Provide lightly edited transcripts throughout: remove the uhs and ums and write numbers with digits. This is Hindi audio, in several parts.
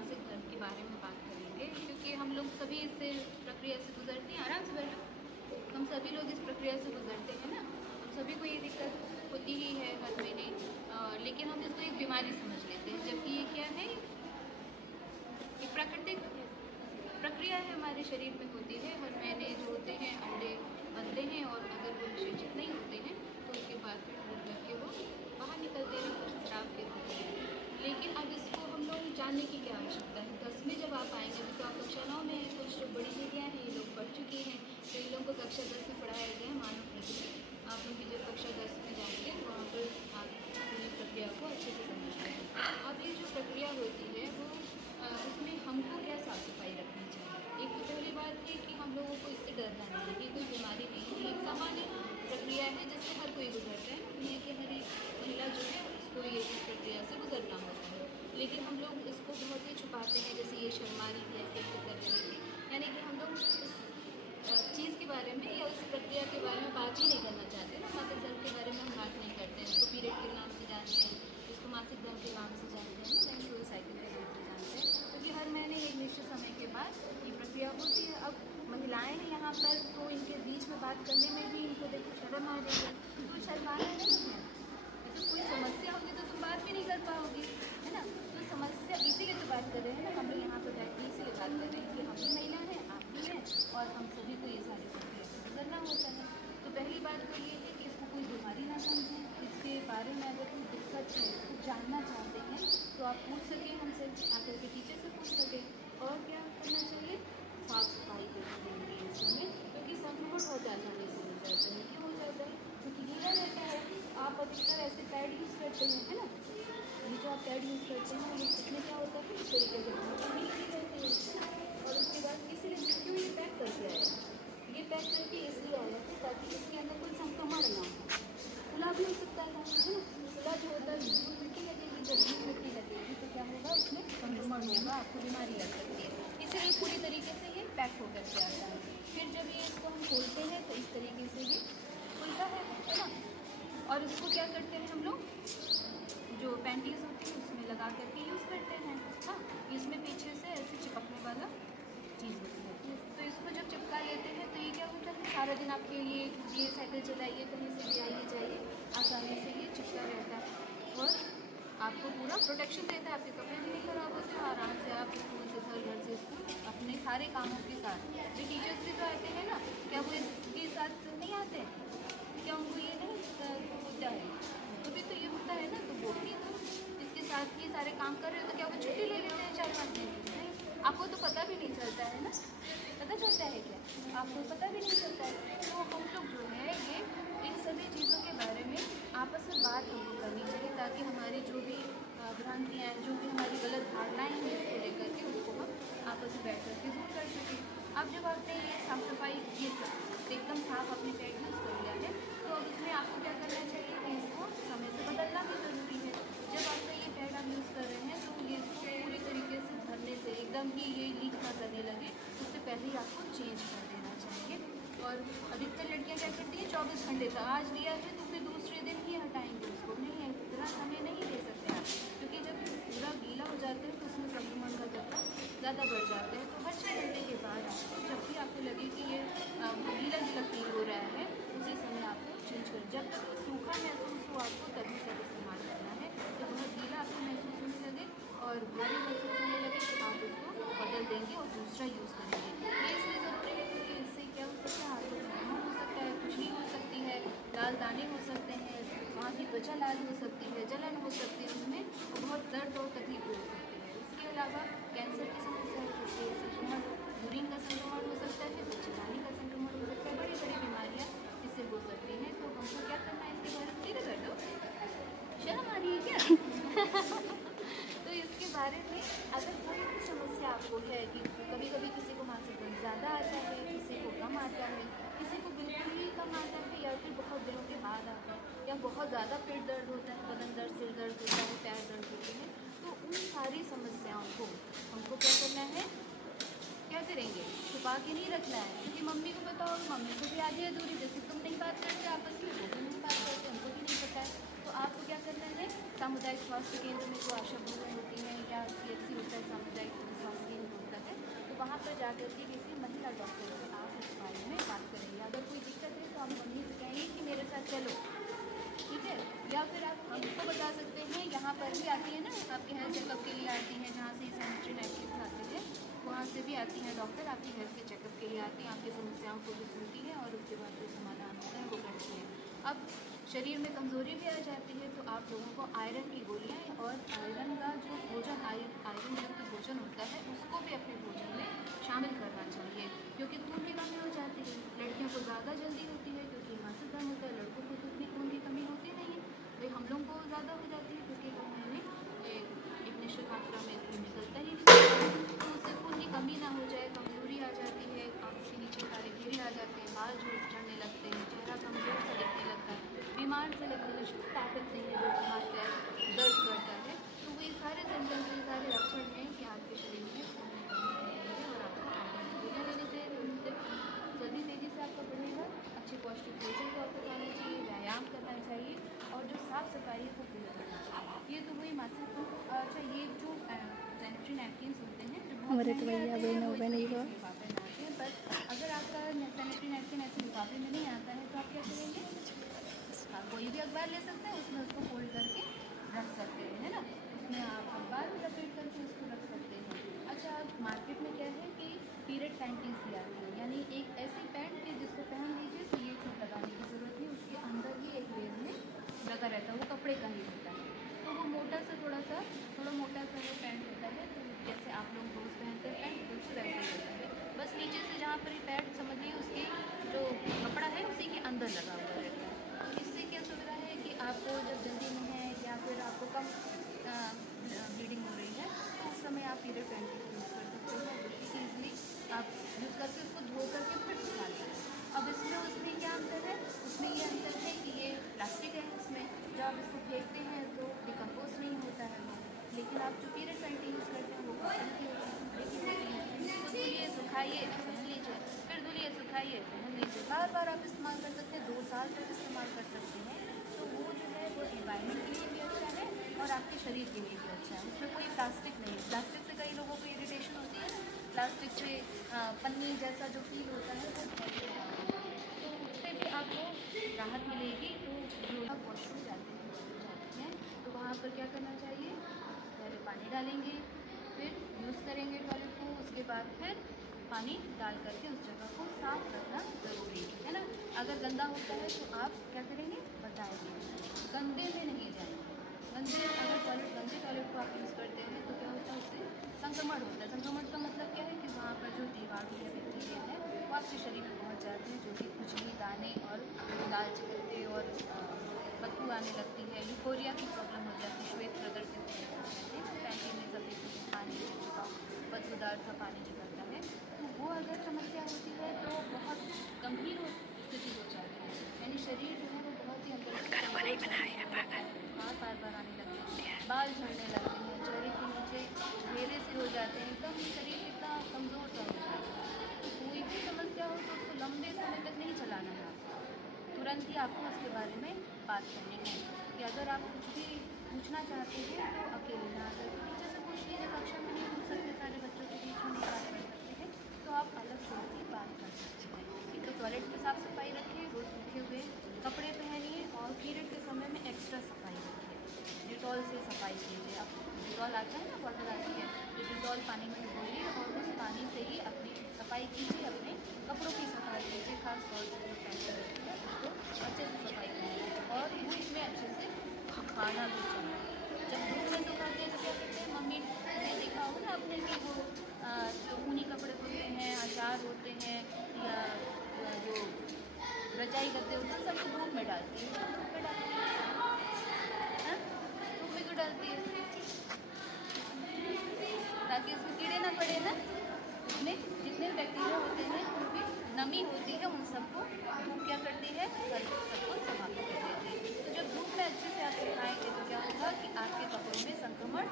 मासिक धर्म के बारे में बात करेंगे, क्योंकि हम लोग सभी इससे प्रक्रिया से गुजरते हैं। आराम से बैठो। हम सभी लोग इस प्रक्रिया से गुजरते हैं ना, हम सभी को ये दिक्कत होती ही है हर महीने, लेकिन हम इसको एक बीमारी समझ लेते हैं, जबकि ये क्या है, एक प्राकृतिक प्रक्रिया है, हमारे शरीर में होती है। हर महीने जो होते हैं अंडे बनते हैं, और अगर वो निषेचित नहीं होते हैं तो उसके बाद फिर टूट करके वो बाहर निकलते हैं और स्राव के रूप में। लेकिन अब इसको हम लोग जानने की क्या आवश्यकता है। 10वीं जब आप आएंगे, अभी तो आप कक्षा 9 में हैं, कुछ जो बड़ी दीदियाँ हैं ये लोग पढ़ चुकी हैं, तो इन लोगों को कक्षा 10 में पढ़ाया गया मानव प्रकृति। आप लोग भी जब कक्षा 10 में जाएंगे तो वहाँ पर आप पूरी प्रक्रिया को अच्छे से समझ पाएंगे। अब ये जो प्रक्रिया होती है वो उसमें हमको क्या साफ सफाई रखनी चाहिए। एक तो पहली बात है कि हम लोगों को इससे डरना नहीं है, ये कोई बीमारी नहीं है, ये एक सामान्य प्रक्रिया है जिससे हर कोई गुजरता है ना, दुनिया की हर एक महिला जो है उसको ये इस प्रक्रिया से गुजरना होता है। लेकिन हम लोग इसको बहुत ही छुपाते हैं, जैसे ये शर्मा रही थी, ऐसे ऐसे कर रही थी, यानी कि हम लोग इस चीज़ के बारे में या उस प्रक्रिया के बारे में बात ही नहीं करना चाहते ना। मासिक धर्म के बारे में हम बात नहीं करते हैं, उसको पीरियड के नाम से जानते हैं, उसको मासिक धर्म के नाम से जानते हैं ना, मेंस्ट्रुअल साइकिल के नाम से जानते हैं, क्योंकि हर महीने एक निश्चित समय के बाद ये प्रक्रिया होती है। अब महिलाएं हैं यहाँ पर, तो इनके बीच में बात करने में भी इनको देखो शर्म आ रही है, तो शर्माना नहीं है। तो कोई समस्या होगी तो तुम बात भी नहीं कर पाओगी, है ना। तो समस्या इसीलिए तो बात कर रहे हैं ना, हम लोग यहाँ पर बैठ के इसीलिए बात कर रहे हैं कि हम भी महिला हैं, आप भी हैं, और हम सभी को ये सारी प्रक्रिया से गुजरना होता है। तो पहली बात तो ये है कि इसको कोई बीमारी ना समझें, इसके बारे में अगर कोई दिक्कत है, कुछ जानना चाहते हैं तो आप पूछ सकें हमसे, आकर के टीचर से पूछ सकें। और क्या करना चाहिए, साफ सफाई करनी चाहिए इस समय, क्योंकि संक्रमण बहुत आसानी से हो जाता है। क्यों हो जाता है, क्योंकि गीला रहता है। आप अधिकतर ऐसे पैड यूज़ करते हैं, है ना, ये जो आप पैड यूज़ करते हैं ये इसमें क्या होता है, इस तरीके से पानी की रहती है ना। और उसके बाद इसीलिए क्यों ये पैक करके आया है, ये पैक करके इसलिए आया है ताकि इसके अंदर कोई संक्रमण ना हो। खुला भी हो सकता है ना, खुला जो होता है धूल मिट्टी लगेगी, जब धूल मिट्टी लगेगी तो क्या होगा, उसमें संक्रमण होगा, आपको बीमारी लग सकती है। इसलिए पूरी तरीके से ये पैक होकर के आता है। फिर जब ये इसको हम खोलते हैं तो इस तरीके से ये खुलता है ना। और इसको क्या करते हैं हम लोग, जो पैंटीज होती है उसमें लगा करके यूज़ करते हैं। हाँ, इसमें पीछे से ऐसे चिपकने वाला चीज़ होती है, तो इसको जब चिपका लेते हैं तो ये क्या होता है, सारा दिन आप खेलिए कूदिए साइकिल चलाइए, कहीं से भी आइए जाइए, आसानी से ये चिपका रहता है और आपको पूरा प्रोटेक्शन देता है। आपके कपड़े भी नहीं खराब होते हैं, आराम से आप स्कूल से घर से स्कूल अपने सारे कामों के साथ। जो टीचर्स भी तो आते हैं ना, क्या वो इसके साथ नहीं आते हैं, क्या उनको ये नहीं होता है, उनको भी तो ये होता है ना, तो वो भी तो इसके साथ ही सारे काम कर रहे हो, तो क्या वो छुट्टी ले लेते हैं 4-5 दिन की? नहीं, आपको तो पता भी नहीं चलता है ना, पता चलता है क्या, आपको पता भी नहीं चलता है। तो हम लोग जो है ये इन सभी चीज़ों के बारे में आपस में बात हमको करनी चाहिए, ताकि हमारी जो भी भ्रांतियाँ हैं, जो भी हमारी गलत धारणाएँ हैं इसको लेकर के उनको हम आपस में बैठ कर के दूर कर सकें। अब जब आपने ये साफ सफाई ये सब एकदम साफ अपने पैड यूज़ कर लिया है, तो अब इसमें आपको क्या करना चाहिए कि इसको समय से बदलना भी ज़रूरी है। जब आपका ये पैड आप यूज़ कर रहे हैं तो ये इसको पूरी तरीके से भरने से एकदम ही ये लीक ना करने लगे, उससे पहले ही आपको चेंज कर देना चाहिए। और अधिकतर लड़कियां क्या करती हैं, 24 घंटे का आज लिया है तो फिर दूसरे दिन ही हटाएंगे उसको, नहीं है, इतना समय नहीं ले सकते आप, क्योंकि जब पूरा गीला हो जाता है तो उसमें संक्रमण का खतरा ज़्यादा बढ़ जाता है। तो हर 6 घंटे के बाद आपको, जब भी आपको लगे कि ये गीला गीला फील हो रहा है, उसी समय आपको चेंज करें। जब तक सूखा महसूस हो आपको तभी तक इस्तेमाल करना है। जब बहुत गीला आपको महसूस होने लगे और भारी महसूस होने लगे तो आप उसको बदल देंगे और दूसरा यूज़ करेंगे। ये इसलिए ज़रूरी है क्योंकि इससे क्या हो सकता है, आपको संक्रमण हो सकता है, खुजली हो सकती है, लाल दाने हो सकते हैं, वहाँ की त्वचा लाल हो सकती है, जलन हो सकती है उसमें, और बहुत दर्द और तकलीफ हो सकती है। इसके अलावा कैंसर की समस्या हो सकती है, संक्रमण, यूरिन का संक्रमण हो सकता है, फिर बच्चेदानी का संक्रमण हो सकता है, बड़ी बड़ी बीमारियाँ इससे हो सकती हैं। तो हमको क्या करना है, इसके बारे में सीधे कर दो, शर्म आ रही है क्या? तो इसके बारे में अगर कोई भी समस्या आपको है कि कभी कभी किसी को मासिक धर्म ज़्यादा आता है, किसी को कम आता है, किसी को बिल्कुल ही कम आता है, या फिर बहुत दिनों के बाद आता है, या बहुत ज़्यादा पेट दर्द होता है, बदन दर्द, सिर दर्द होता है, पैर दर्द होते हैं, तो उन सारी समस्याओं को हमको क्या करना है, क्या करेंगे, छुपा के नहीं रखना है। क्योंकि मम्मी को पता होगा, मम्मी को भी आधी अधूरी, जैसे तुम नहीं बात करते आपस में, वो भी नहीं बात करते, उनको भी नहीं पता है। तो आपको क्या करना है, सामुदायिक स्वास्थ्य केंद्र में जो आशा बहुएं होती हैं या CHC होता है, सामुदायिक स्वास्थ्य केंद्र होता है, तो वहाँ पर जाकर के किसी महिला डॉक्टर से आप इस बारे में बात करेंगे। अगर कोई दिक्कत है तो आप मम्मी से कहेंगे कि मेरे साथ चलो, ठीक है। या फिर आप हमको बता सकते हैं, यहाँ पर भी आती है ना आपके हेल्थ चेकअप के लिए आती हैं, जहाँ से सैनिटरी नैपकिन आते हैं वहाँ से भी आती हैं डॉक्टर, आपकी हेल्थ के चेकअप के लिए आती हैं, आपकी समस्याओं को भी सुनती है और उसके बाद जो समाधान होता है वो करती है। अब शरीर में कमज़ोरी भी आ जाती है तो आप लोगों को आयरन की गोलियाँ और आयरन का जो भोजन आयरन युक्त भोजन होता है उसको भी अपने भोजन में शामिल करना चाहिए, क्योंकि खून की कमी हो जाती है। लड़कियों को ज़्यादा जल्दी होती है क्योंकि मासिक धर्म होता है, लड़कों को तो उतनी खून की कमी होती नहीं है, भाई हम लोगों को ज़्यादा हो जाती है क्योंकि हर महीने एक निश्चित मात्रा में खून निकलता ही नहीं, तो उससे खून की कमी ना हो जाए, कमजोरी आ जाती है, आँख के नीचे काले घेरे आ जाते हैं, बाल झड़ने लगते हैं, चेहरा कमज़ोर सा दिखने लगता है, बीमार से लगने लगता है, ताकत नहीं है, जैसे हाथ पैर दर्द करता है, तो वो ये सारे सिम्टम्स, ये सारे लक्षण हैं कि आपके शरीर में खून की कमी है और आपको आयरन की गोलियाँ लेनी चाहिए। तो उनसे जल्दी तेज़ी से आपका बढ़ेगा, अच्छे पौष्टिक भोजन को आपको खाना चाहिए, व्यायाम करना चाहिए और जो साफ़ सफाई है वो पूरा करना चाहिए। ये तो हुई मासिक। अच्छा, ये जो सैनिटरी नैपकिन होते हैं जो बहुत महंगे आते हैं वो इस तरीके से लिफाफे में आते हैं, पर अगर आपका सैनिटरी नैपकिन ऐसे लिफाफे में नहीं आता है तो आप क्या करेंगे, आप कोई भी अखबार ले सकते हैं, उसमें उसको फोल्ड करके रख सकते हैं, है ना, उसमें आप अखबार में लपेट करके उसको रख सकते हैं। अच्छा, अब मार्केट में क्या है कि पीरियड पैंटीज भी आती है, यानी एक ऐसी पैंट कि जिसको पहन लीजिए तो ये सब लगाने की ज़रूरत नहीं, उसके अंदर ही एक लेयर में लगा रहता है, वो कपड़े का ही होता है, तो वो मोटा सा थोड़ा मोटा सा वो पैंट होता है, तो जैसे आप लोग रोज़ पहनते हैं पैंट बिल्कुल वैसे ही होता है, बस नीचे से जहाँ पर ये पैंट समझिए उसकी जो कपड़ा है उसी के अंदर लगा हुआ रहता है। तो इससे क्या सुविधा है कि आपको जब जल्दी में है या फिर आपको कम ब्लीडिंग हो रही है तो उस समय आप पीरियड पैंटी यूज़ कर सकते हैं, जो कि ईजिली आप यूज़ करके उसको धो करके फिर सुखा लीजिए। अब इसमें उसमें क्या अंतर है, उसमें ये अंतर है कि ये प्लास्टिक है, इसमें जब आप इसको फेंकते हैं तो डिकम्पोज नहीं होता है वो, लेकिन आप जो पीरियड पैंटी यूज़ करते हैं वो कॉटन की होती है, कपड़े की होती है, तो धुलिए सुखाइए पहन लीजिए, फिर धुलिए सुखाइए पहन लीजिए, बार बार आप इस्तेमाल कर सकते हैं, 2 साल तक इस्तेमाल कर सकते हैं, तो वो जो है वो एनवायरनमेंट के लिए भी अच्छा है और आपके शरीर के लिए भी अच्छा है। उसमें कोई प्लास्टिक नहीं है, प्लास्टिक से कई लोगों को इरिटेशन होती है, प्लास्टिक से पन्नी जैसा जो फील होता है वो बहुत ज़्यादा होता है, तो उससे भी आपको राहत मिलेगी। तो जो आप वॉशरूम जाते हैं तो वहाँ पर क्या करना चाहिए, पहले पानी डालेंगे, फिर यूज़ करेंगे टॉयलेट को, उसके बाद फिर पानी डाल करके उस जगह को साफ रखना ज़रूरी है ना। अगर गंदा होता है तो आप क्या करेंगे बताएंगे, गंदे में नहीं जाएंगे, अगर गंदे टॉयलेट को आप यूज़ करते हैं तो क्या होता है, उससे संक्रमण होता है। संक्रमण का मतलब क्या है कि वहाँ पर जो जीवाणु या बैक्टीरिया है वो आपके शरीर में पहुँच जाते हैं, जो कि खुजली, दाने और लाल चकत्ते और बदबू आने लगती है, यूफोरिया की प्रॉब्लम हो जाती है, श्वेत प्रदर्शित होते हैं, पैंटी में सफ़ेद पानी का बदबूदार सा पानी निकलता है, तो वो अगर समस्या होती है तो बहुत गंभीर स्थिति हो जाती है, यानी शरीर जो है वो बहुत ही अंदर बार आने लगते हैं, बाल झड़ने लगते हैं, चेहरे के नीचे घेरे से हो जाते हैं, एकदम शरीर कितना कमज़ोर सा हो जाता है। तो कोई भी समस्या हो तो उसको लंबे समय तक नहीं चलाना है आपको, तुरंत ही आपको उसके बारे में बात करनी है कि अगर आप कुछ भी पूछना चाहते हैं तो अकेले ना आकर टीचर से पूछ लीजिए, कक्षा में नहीं पूछ सकते, सारे बच्चों के बीच में नहीं बात कर सकते हैं, तो आप अलग से ही बात कर सकते हैं। एक तो टॉयलेट में साफ़ सफाई रखिए, रोज़ सूखे हुए कपड़े पहनिए और पीरियड के समय में एक्स्ट्रा सफाई रखिए, डिटॉल से सफाई कीजिए। अब डिटॉल आता है ना, बॉटल आती है, तो डिटॉल पानी में डुबोइए और उस पानी से ही अपनी सफाई कीजिए, अपने कपड़ों की सफाई कीजिए, खास तौर से जो पैंट रहती है उसको अच्छे से सफाई कीजिए और धूप में अच्छे से सुखाना भी चाहिए। जब धूप में सुखाते हैं तो क्या करते हैं, मम्मी ने देखा होगा ना अपने कि वो जो ऊनी कपड़े होते हैं, अचार होते हैं या जो रजाई गद्दे होते हैं, सबको धूप में डालती है, तो धूप में डालती है, धूप में क्यों डालती है, ताकि उसमें कीड़े ना पड़े ना, उसमें जितने बैक्टीरिया होते हैं उनकी नमी होती है, उन सबको धूप क्या करती है, सबको समाप्त कर देती है। तो जब धूप में अच्छे से आप सुखाएंगे तो क्या होगा कि आपके कपड़ों में संक्रमण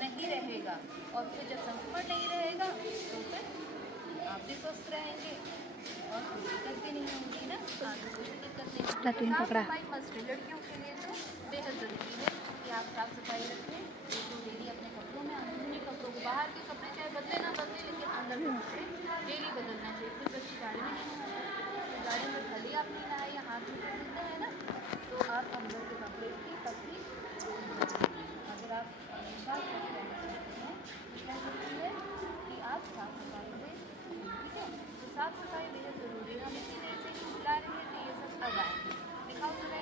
नहीं रहेगा, और फिर जब संक्रमण नहीं रहेगा तो फिर आप भी स्वस्थ रहेंगे और कोई दिक्कत भी नहीं होगी ना, आगे कोई दिक्कत नहीं होगी। साफ सफाई मस्ट है, लड़कियों के लिए तो बेहद ज़रूरी है कि आप साफ गाड़ी में नहीं नहाया, गाड़ी में भले आप नहीं नहाए या हाथ में धुलते हैं ना, तो आप अंदर के कपड़े की पत्नी अगर आप हमेशा खुश रहना चाहते हैं तो क्या ज़रूरी है कि आप साफ सफाई से, ठीक है। तो साफ सफाई बेहद ज़रूरी है। हम इसी वजह से इनको बुला रहे हैं कि ये सब कब आएंगे। दिखाओ थोड़ा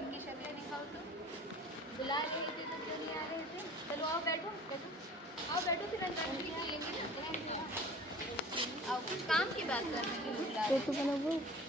इनकी शक्लें दिखाओ। तो बुला रहे थे तो क्यों नहीं आ रहे थे? चलो आओ बैठो बैठो, आओ बैठो, फिर अंदर भी लेंगे ना। आओ, कुछ काम की बात करने के लिए बुला रहे हैं।